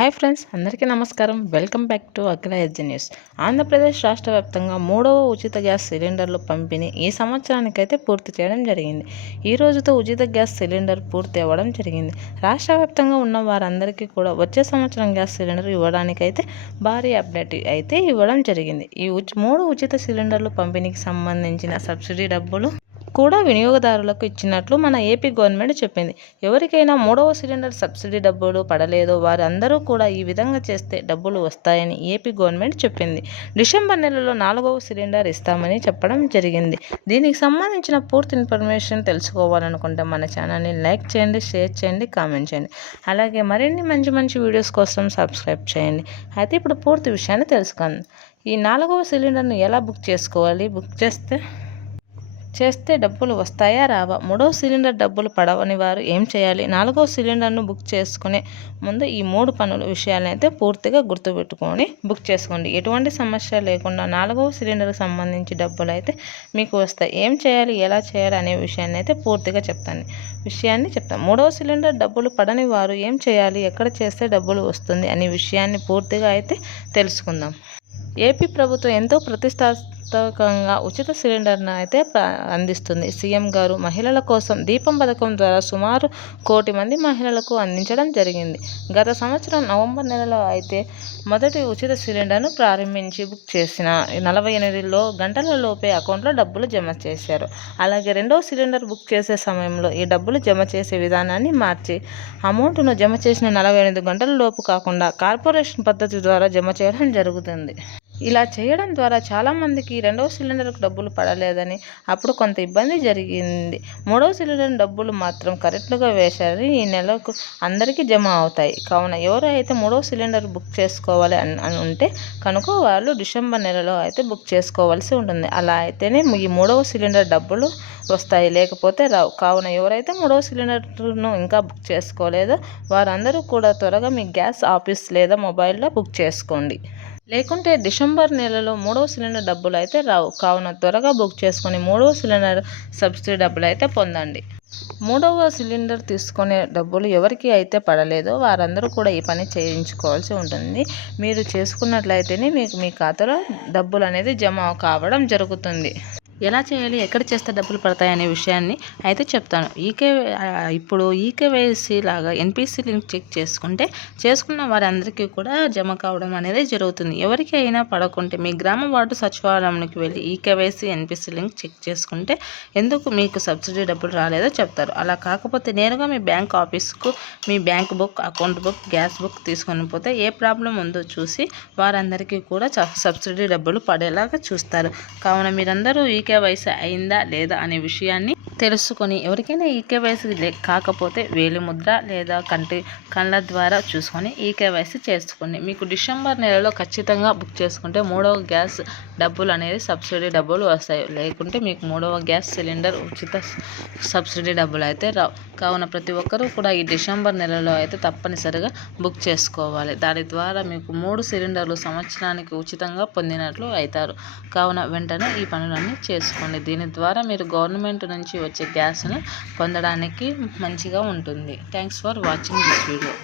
Hi friends అందరికీ నమస్కారం. Welcome back to Akhila news. Andhra Pradesh రాష్ట్ర వ్యాప్తంగా మూడవ ఉచిత గ్యాస్ సిలిండర్లు పంపిణీ ఈ సంవత్సరానికైతే పూర్తి చేయడం జరిగింది. ఈ రోజుతో ఉచిత గ్యాస్ సిలిండర్ పూర్తి అవ్వడం జరిగింది. రాష్ట్ర వ్యాప్తంగా ఉన్న వారందరికీ కూడా వచ్చే సంవత్సరం గ్యాస్ సిలిండర్ ఇవ్వడానికైతే భారీ అప్డేట్ అయితే ఇవ్వడం జరిగింది. ఈ మూడు ఉచిత సిలిండర్లు పంపిణీకి సంబంధించిన సబ్సిడీ డబ్బులు కూడా వినియోగదారులకు ఇచ్చినట్లు మన ఏపీ గవర్నమెంట్ చెప్పింది. ఎవరికైనా మూడవ సిలిండర్ సబ్సిడీ డబ్బులు పడలేదో. వారందరూ కూడా ఈ విధంగా చేస్తే డబ్బులు వస్తాయని ఏపీ గవర్నమెంట్ చెప్పింది. డిసెంబర్ నెలలో నాలుగవ సిలిండర్ ఇస్తామని చెప్పడం జరిగింది. దీనికి సంబంధించిన పూర్తి ఇన్ఫర్మేషన్ తెలుసుకోవాలనుకుంటే మన ఛానల్ని లైక్ చేయండి షేర్ చేయండి కామెంట్ చేయండి. అలాగే మరిన్ని మంచి మంచి వీడియోస్ కోసం సబ్స్క్రైబ్ చేయండి. అయితే ఇప్పుడు పూర్తి విషయాన్ని తెలుసుకుందాం. ఈ నాలుగవ సిలిండర్ను ఎలా బుక్ చేసుకోవాలి? బుక్ చేస్తే చేస్తే డబ్బులు వస్తాయా? రావా. మూడో సిలిండర్ డబ్బులు పడవని వారు ఏం చేయాలి? నాలుగో సిలిండర్ను బుక్ చేసుకునే ముందు ఈ మూడు పనుల విషయాలను అయితే పూర్తిగా గుర్తుపెట్టుకొని బుక్ చేసుకోండి. ఎటువంటి సమస్య లేకుండా నాలుగవ సిలిండర్కి సంబంధించి డబ్బులు అయితే మీకు వస్తాయి. ఏం చేయాలి? ఎలా చేయాలి? అనే విషయాన్ని అయితే పూర్తిగా చెప్తాను. విషయాన్ని చెప్తాను మూడవ సిలిండర్ డబ్బులు పడని వారు ఏం చేయాలి? ఎక్కడ చేస్తే డబ్బులు వస్తుంది? అనే విషయాన్ని పూర్తిగా అయితే తెలుసుకుందాం. ఏపీ ప్రభుత్వం ఎంతో ప్రతిష్టాత్మకంగా ఉచిత సిలిండర్ను అయితే అందిస్తుంది. సీఎం గారు మహిళల కోసం దీపం పథకం ద్వారా సుమారు కోటి మంది మహిళలకు అందించడం జరిగింది. గత సంవత్సరం నవంబర్ నెలలో అయితే మొదటి ఉచిత సిలిండర్ను ప్రారంభించి బుక్ చేసిన నలభై ఎనిమిదిలో గంటల లోపే అకౌంట్లో డబ్బులు జమ చేశారు. అలాగే రెండవ సిలిండర్ బుక్ చేసే సమయంలో ఈ డబ్బులు జమ చేసే విధానాన్ని మార్చి అమౌంట్ను జమ చేసిన నలభై ఎనిమిది గంటల లోపు కాకుండా కార్పొరేషన్ పద్ధతి ద్వారా జమ చేయడం జరుగుతుంది. ఇలా చేయడం ద్వారా చాలామందికి రెండవ సిలిండర్కు డబ్బులు పడలేదని అప్పుడు కొంత ఇబ్బంది జరిగింది. మూడవ సిలిండర్ డబ్బులు మాత్రం కరెక్ట్గా వేశారని ఈ నెలకు అందరికీ జమ అవుతాయి. కావున ఎవరైతే మూడవ సిలిండర్ బుక్ చేసుకోవాలి అని ఉంటే కనుక వాళ్ళు డిసెంబర్ నెలలో అయితే బుక్ చేసుకోవాల్సి ఉంటుంది. అలా అయితేనే ఈ మూడవ సిలిండర్ డబ్బులు వస్తాయి. లేకపోతే రావు. కావున ఎవరైతే మూడవ సిలిండర్ను ఇంకా బుక్ చేసుకోలేదో వారందరూ కూడా త్వరగా మీ గ్యాస్ ఆఫీస్ లేదా మొబైల్లో బుక్ చేసుకోండి. లేకుంటే డిసెంబర్ నెలలో మూడవ సిలిండర్ డబ్బులు అయితే రావు. కావున త్వరగా బుక్ చేసుకొని మూడవ సిలిండర్ సబ్సిడీ డబ్బులు అయితే పొందండి. మూడవ సిలిండర్ తీసుకునే డబ్బులు ఎవరికి అయితే పడలేదో వారందరూ కూడా ఈ పని చేయించుకోవాల్సి ఉంటుంది. మీరు చేసుకున్నట్లయితేనే మీకు మీ ఖాతాలో డబ్బులు అనేది జమ కావడం జరుగుతుంది. ఎలా చేయాలి ఎక్కడ చేస్తే డబ్బులు పడతాయి అనే విషయాన్ని అయితే చెప్తాను. ఈకే ఇప్పుడు ఈకేవైసీ లాగా ఎన్పిసి లింక్ చెక్ చేసుకుంటే చేసుకున్న వారందరికీ కూడా జమ కావడం అనేది జరుగుతుంది. ఎవరికి అయినా పడకుంటే మీ గ్రామ వార్డు సచివాలయంకి వెళ్ళి ఈకేవైసీ ఎన్పిసి లింక్ చెక్ చేసుకుంటే ఎందుకు మీకు సబ్సిడీ డబ్బులు రాలేదో చెప్తారు. అలా కాకపోతే నేరుగా మీ బ్యాంక్ ఆఫీస్కు మీ bank book account book gas book తీసుకొని పోతే ఏ ప్రాబ్లం ఉందో చూసి వారందరికీ కూడా సబ్సిడీ డబ్బులు పడేలాగా చూస్తారు. కావున మీరందరూ ఈకే వయసు అయిందా లేదా అనే విషయాన్ని తెలుసుకొని ఎవరికైనా ఈ కేవైసీ కాకపోతే వేలిముద్ర లేదా కంటి కళ్ళ ద్వారా చూసుకొని ఈ కేవైసీ చేసుకోండి. మీకు డిసెంబర్ నెలలో ఖచ్చితంగా బుక్ చేసుకుంటే మూడవ గ్యాస్ డబ్బులు అనేది సబ్సిడీ డబ్బులు వస్తాయి. లేకుంటే మీకు మూడవ గ్యాస్ సిలిండర్ ఉచిత సబ్సిడీ డబ్బులు అయితే రావు. కావున ప్రతి ఒక్కరూ కూడా ఈ డిసెంబర్ నెలలో అయితే తప్పనిసరిగా బుక్ చేసుకోవాలి. దాని ద్వారా మీకు మూడు సిలిండర్లు సంవత్సరానికి ఉచితంగా పొందినట్లు అవుతారు. కావున వెంటనే ఈ పనులన్నీ చేసుకోండి. దీని ద్వారా మీరు గవర్నమెంట్ నుంచి వచ్చే గ్యాస్ను పొందడానికి మంచిగా ఉంటుంది. Thanks for watching this video